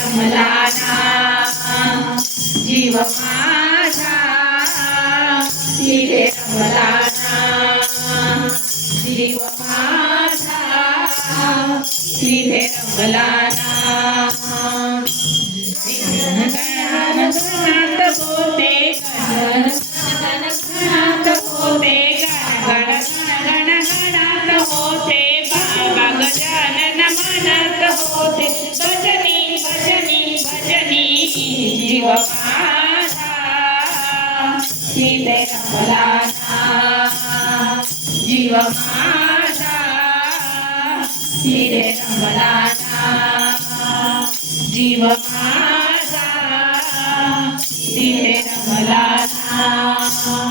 रमलाना जीव माझा तिथे रमलाना जीव माझा तिथे रमलाना जीव माझा हिरे कमलाचा जीव माझा हिरे कमलाचा